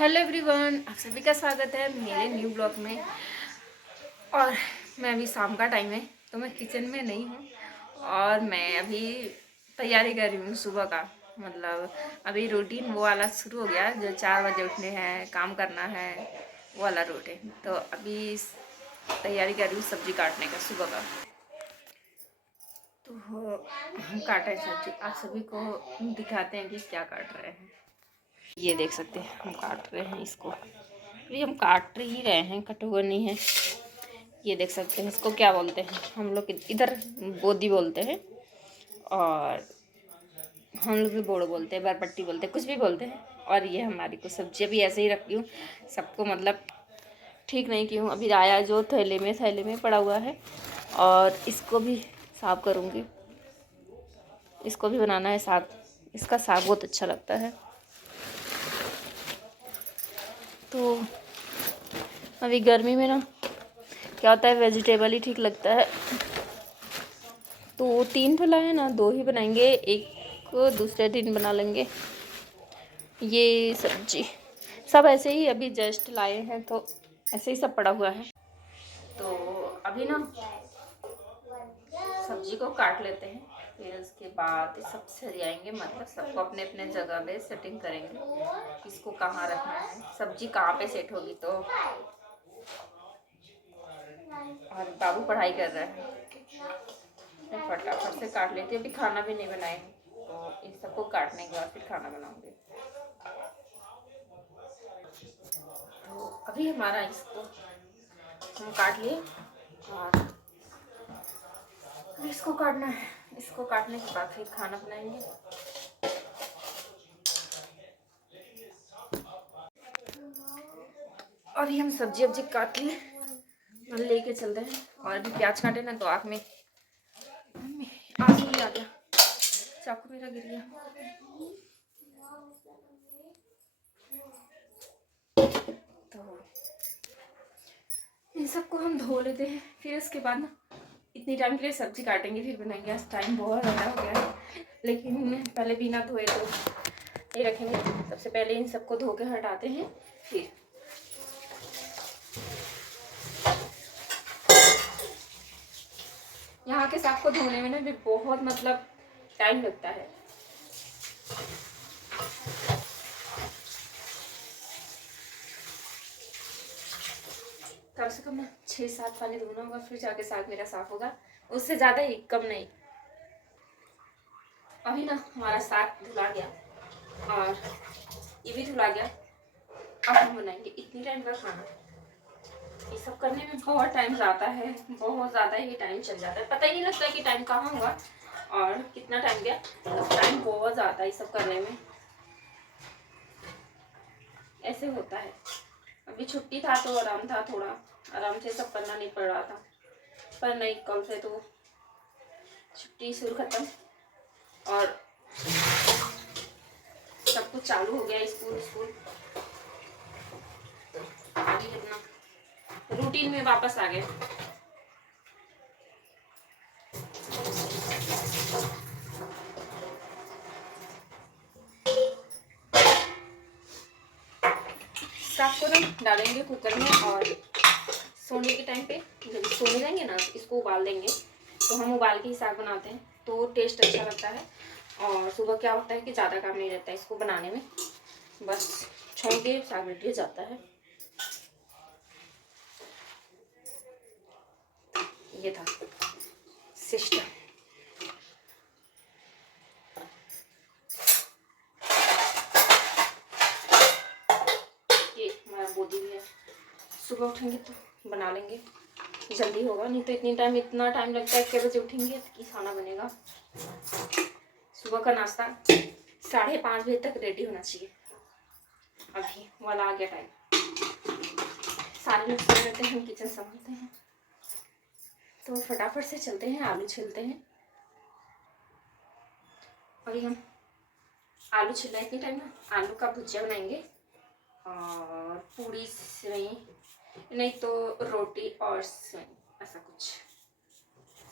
Hello everyone, आप सभी का स्वागत है मेरे न्यू ब्लॉग में। और मैं अभी शाम का टाइम है तो मैं किचन में नहीं हूँ और मैं अभी तैयारी कर रही हूँ सुबह का। मतलब अभी रूटीन वो वाला शुरू हो गया जो 4 बजे उठने हैं, काम करना है, वो वाला रूटीन। तो अभी तैयारी कर रही हूँ सब्जी काटने का सुबह का। तो हम काटे सब्जी, आप सभी को दिखाते हैं कि क्या काट रहे हैं। ये देख सकते हैं हम काट रहे हैं इसको, अभी हम काट ही रहे हैं, कटा हुआ नहीं है। ये देख सकते हैं, इसको क्या बोलते हैं हम लोग इधर, बोदी बोलते हैं और हम लोग भी बोड़ो बोलते हैं, बरपट्टी बोलते हैं, कुछ भी बोलते हैं। और ये हमारी को सब्जी भी ऐसे ही रखती हूँ, सबको मतलब ठीक नहीं की हूँ। अभी आया जो थैले में पड़ा हुआ है और इसको भी साफ करूँगी। इसको भी बनाना है साग, इसका साग बहुत अच्छा लगता है। तो अभी गर्मी में ना क्या होता है, वेजिटेबल ही ठीक लगता है। तो 3 ठो लाए ना, 2 ही बनाएंगे, एक दूसरे दिन बना लेंगे। ये सब्जी सब ऐसे ही अभी जस्ट लाए हैं तो ऐसे ही सब पड़ा हुआ है। तो अभी ना सब्जी को काट लेते हैं, फिर उसके बाद सब सरियाएंगे, मतलब सबको अपने अपने जगह पे सेटिंग करेंगे, किसको कहाँ रखना है, सब्जी कहाँ पे सेट होगी। तो और बाबू पढ़ाई कर रहा है, मैं फटाफट से काट लेती हूँ। अभी खाना भी नहीं बनाए हैं तो इन सबको काटने के बाद फिर खाना बनाऊंगी। तो अभी हमारा इसको हम काट लिए और अभी इसको काटना है। इसको काटने के बाद फिर खाना बनाएंगे। और ये हम सब्जी वब्जी काट लिए, लेके चलते हैं। और अभी प्याज काटे ना तो आँख में आंसू ही आ गया, चाकू मेरा गिर गया। तो इन सबको हम धो लेते हैं, फिर उसके बाद ना इतनी टाइम के लिए सब्जी काटेंगे फिर बनाएंगे। आज टाइम बहुत ज़्यादा हो गया है, लेकिन पहले बिना धोए तो नहीं रखेंगे। सबसे पहले इन सबको धो के हटाते हैं। फिर यहाँ के साग को धोने में ना भी बहुत मतलब टाइम लगता है। कम से कम 6-7 पानी धोना होगा, फिर जाके साग मेरा साफ होगा, उससे ज़्यादा ही, कम नहीं। अभी ना हमारा साग धुला गया और ये भी धुला गया। अब हम बनाएंगे इतनी टाइम का खाना। ये सब करने में बहुत टाइम जाता है, बहुत ज़्यादा ही टाइम चल जाता है, पता ही नहीं लगता कि टाइम कहाँ हुआ और कितना टाइम गया। टाइम बहुत ज़्यादा है सब करने में, ऐसे होता है। अभी छुट्टी था तो आराम था, थोड़ा आराम से सब करना नहीं पड़ रहा था। पर नहीं, कल से तो छुट्टी शुरू खत्म और सब कुछ चालू हो गया, स्कूल। अभी अपना रूटीन में वापस आ गए। साग को ना डालेंगे कुकर में और सोने के टाइम पे जब सोने जाएंगे ना इसको उबाल देंगे। तो हम उबाल के ही साग बनाते हैं तो टेस्ट अच्छा लगता है। और सुबह क्या होता है कि ज़्यादा काम नहीं रहता है इसको बनाने में, बस छोड़ के साग रेडी जाता है। ये था सिस्टम। ये हमारा बोदी भी है, सुबह उठेंगे तो बना लेंगे, जल्दी होगा। नहीं तो इतना टाइम लगता है, कितने बजे उठेंगे कि खाना बनेगा। सुबह का नाश्ता 5:30 बजे तक रेडी होना चाहिए। अभी वाला आ गया टाइम, सारे लोग सो रहते हैं, हम किचन संभालते हैं। तो फटाफट से चलते हैं, आलू छीलते हैं। अभी हम आलू छिल रहे, इतनी टाइम ना आलू का भुजिया बनाएंगे और पूड़ी सेवई, नहीं तो रोटी और सेवई, ऐसा कुछ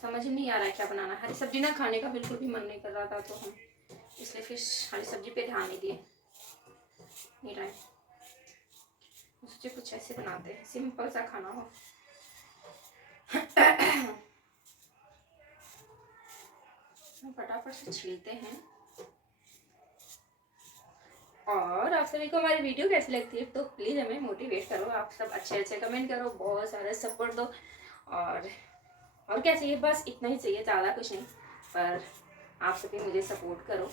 समझ नहीं आ रहा है क्या बनाना। हरी सब्जी ना खाने का बिल्कुल भी मन नहीं कर रहा था तो हम इसलिए फिर हरी सब्जी पे ध्यान नहीं दिए। नहीं टाइम सोचे कुछ ऐसे बनाते हैं, सिंपल सा खाना हो। फटाफट से छीलते हैं। और आप सभी को हमारी वीडियो कैसी लगती है तो प्लीज़ हमें मोटिवेट करो, आप सब अच्छे अच्छे कमेंट करो, बहुत सारे सपोर्ट दो। और क्या चाहिए, बस इतना ही चाहिए, ज़्यादा कुछ नहीं। पर आप सभी मुझे सपोर्ट करो